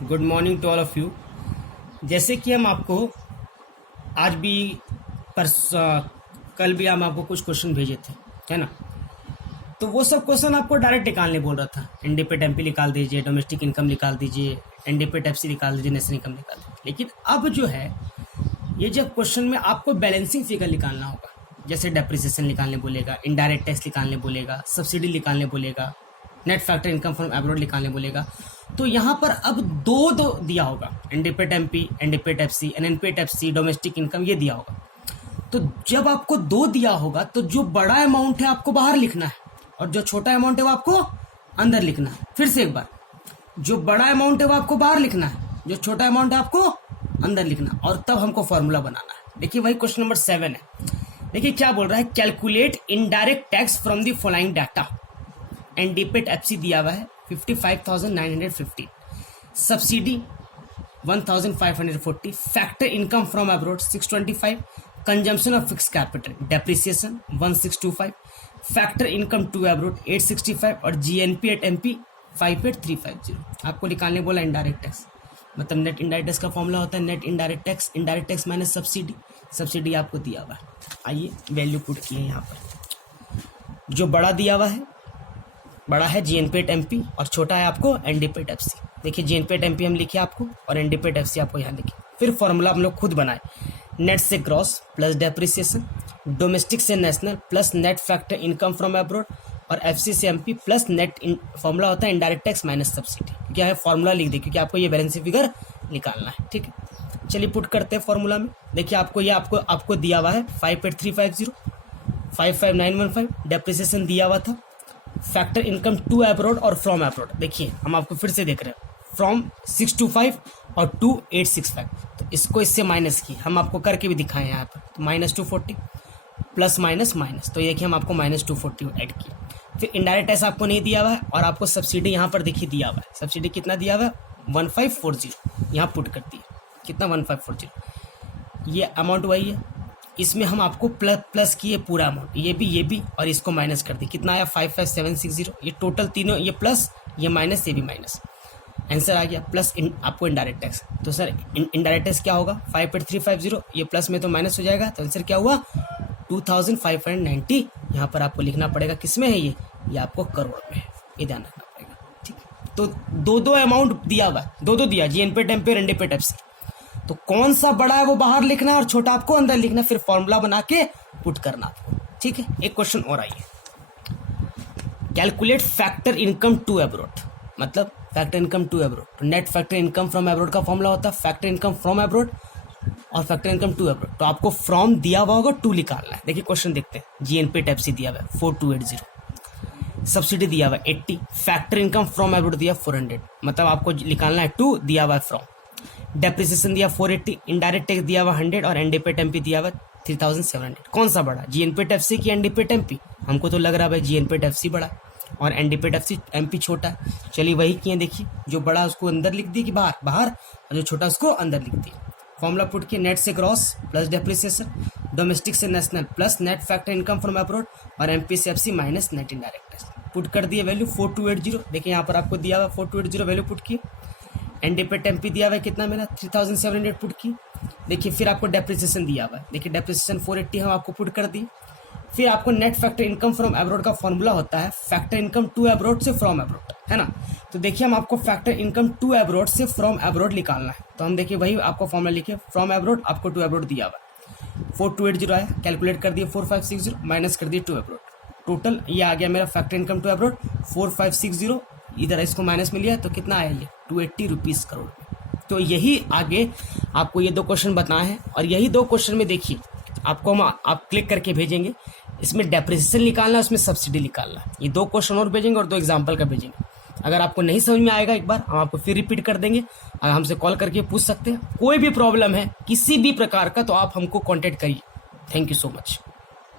Good morning to all of you. जैसे कि हम आपको आज भी कल भी हम आपको कुछ क्वेश्चन भेजे थे, है ना। तो वो सब क्वेश्चन आपको डायरेक्ट निकालने बोल रहा था। एनडीपी एमपी निकाल दीजिए, डोमेस्टिक इनकम निकाल दीजिए, एनडीपी एफसी निकाल दीजिए, नेशनल इनकम निकाल दीजिए। लेकिन अब जो है ये जब क्वेश्चन में आपको बैलेंसिंग फिगर निकालना होगा, जैसे डेप्रिसिएशन निकालने बोलेगा, इनडायरेक्ट टैक्स निकालने बोलेगा, सब्सिडी निकालने बोलेगा, net factor income from abroad निकालने बोलेगा, तो यहाँ पर अब दो दिया होगा, NDP at MP, NDP at FC, NNP at FC, domestic income, ये दिया होगा। तो जब आपको दो दिया होगा तो जो बड़ा अमाउंट है आपको बाहर लिखना है और जो छोटा अमाउंट है वो आपको अंदर लिखना है। फिर से एक बार, जो बड़ा अमाउंट है वो आपको बाहर लिखना है, जो छोटा अमाउंट है आपको अंदर लिखना, और तब हमको फॉर्मूला बनाना है। देखिए वही क्वेश्चन नंबर 7 है। देखिए क्या बोल रहा है, calculate indirect tax from the following data. NDP at FC दिया हुआ है 55,950, subsidy 1,540, factor income from abroad 625, consumption of fix capital, depreciation 1625, factor income to abroad 865 और जीएनपी एट एमपी 58350। आपको निकालने बोला इनडायरेक्ट टैक्स, मतलब नेट इनडायरेक्ट टैक्स का formula होता है net indirect tax minus subsidy. Subsidy आपको दिया हुआ है, आइए वैल्यू पुट किए यहाँ पर। जो बड़ा दिया हुआ है, बड़ा है जीएनपेट एमपी और छोटा है आपको एनडीपेट एफसी। देखिए जीएनपेट एमपी हम लिखे आपको और एनडीपेट एफसी आपको यहाँ लिखे। फिर फॉर्मूला हम लोग खुद बनाए, नेट से ग्रॉस प्लस डेप्रिसिएशन, डोमेस्टिक से national plus net factor income from abroad और एफसी से एमपी प्लस नेट फॉर्मूला होता है इनडायरेक्ट टैक्स माइनस सब्सिडी। क्या है फॉर्मूला लिख दे क्योंकि आपको ये बैलेंस फिगर निकालना है, ठीक है। चलिए पुट करते हैं फॉर्मूला में। देखिए आपको ये आपको दिया हुआ है 58350, 55915, डेप्रिसिएशन दिया हुआ था, फैक्टर इनकम टू अब्रॉड और फ्रॉम अब्रॉड। देखिए हम आपको फिर से देख रहे हैं, फ्रॉम 625 और 2865, तो इसको इससे माइनस की हम आपको करके भी दिखाएं यहाँ पर, तो -240 प्लस माइनस माइनस, तो ये कि हम आपको -240 ऐड किया। फिर इनडायरेक्ट टैक्स आपको नहीं दिया हुआ है और आपको सब्सिडी यहाँ पर देखिए दिया हुआ है। सब्सिडी कितना दिया हुआ है 1540, यहाँ पुट कर दिया कितना 1540, ये अमाउंट वही है। इसमें हम आपको प्लस किए पूरा अमाउंट, ये भी और इसको माइनस कर दी, कितना आया 55760। ये टोटल तीनों, ये प्लस ये माइनस ये भी माइनस, आंसर आ गया प्लस आपको इनडायरेक्ट टैक्स। तो सर इनडायरेक्ट टैक्स क्या होगा 58350, ये प्लस में तो माइनस हो जाएगा, तो आंसर क्या हुआ 2590। यहाँ पर आपको लिखना पड़ेगा किस में है, ये आपको करोड़ में है, ये ध्यान रखना पड़ेगा, ठीक है। तो दो अमाउंट दिया हुआ है, दो दिया, जीएनपेट एमपी और एनडीपेट एफसी। तो कौन सा बड़ा है वो बाहर लिखना और छोटा आपको अंदर लिखना, फिर फॉर्मूला बना के पुट करना आपको, ठीक है। एक क्वेश्चन और आइए, calculate factor income to abroad, मतलब फैक्टर इनकम टू अब्रॉड। तो net factor income from abroad का फॉर्मूला होता है फैक्टर इनकम फ्रॉम अब्रॉड और फैक्टर इनकम टू अब्रॉड। तो आपको फ्रॉम दिया हुआ होगा, टू निकालना है। देखिए क्वेश्चन देखते हैं, जीएनपेट एफसी दिया हुआ है 4280, सब्सिडी दिया हुआ है 80, फैक्टर इनकम फ्रॉम अब्रॉड दिया 400, मतलब आपको निकालना है 2, दिया हुआ है फ्रॉम, डेप्रिसिएशन दिया 480, इनडायरेक्ट टैक्स दिया हुआ 100 और एनडीपेट एमपी दिया हुआ 3700। कौन सा बड़ा, जीएनपेट एफसी की एनडीपेट एमपी? हमको तो लग रहा है भाई जीएनपेट एफसी बड़ा और एनडीपेट एफसी एमपी छोटा है। चलिए वही किए, देखिए जो बड़ा उसको अंदर लिख दिए कि बाहर और जो छोटा उसको अंदर लिख दिए। फॉर्मूला पुट किए, नेट से ग्रॉस प्लस डेप्रिसिएशन, डोमेस्टिक से national plus net factor income from abroad और एमपी से FC minus net indirect tax. Put कर दिए वैल्यू 4280। देखिए यहाँ पर आपको दिया हुआ 4280 वैल्यू पुट किए। एनडीपेट एमपी दिया हुआ है कितना मेरा 3700 पुट की। देखिए फिर आपको डेप्रिसिएशन दिया हुआ है, देखिए डेप्रिसिएशन 480 हम आपको पुट कर दी। फिर आपको net factor income from abroad का फॉर्मूला होता है फैक्टर इनकम टू अब्रॉड से फ्रॉम अब्रॉड, है ना। तो देखिए हम आपको फैक्टर इनकम टू अब्रॉड से फ्रॉम अब्रॉड निकालना है, तो हम देखिए वही आपको फॉर्मूला लिखे, फ्रॉम अब्रॉड आपको टू अब्रॉड दिया हुआ 4280 आया, कैलकुलेट कर दिए 4560 माइनस कर दिए टू अब्रॉड, टोटल ये आ गया मेरा फैक्टर इनकम टू अब्रॉड 4560। इधर इसको माइनस में लिया तो कितना आया ये 280 रुपीज़ करोड़। तो यही आगे आपको ये दो क्वेश्चन बताए हैं और यही दो क्वेश्चन में देखिए आपको हम आप क्लिक करके भेजेंगे, इसमें डेप्रिसिएशन निकालना है, उसमें सब्सिडी निकालना है। ये दो क्वेश्चन और भेजेंगे और दो एग्जाम्पल का भेजेंगे। अगर आपको नहीं समझ में आएगा एक बार हम आपको फिर रिपीट कर देंगे, हमसे कॉल करके पूछ सकते हैं। कोई भी प्रॉब्लम है किसी भी प्रकार का तो आप हमको कॉन्टेक्ट करिए। Thank you so much.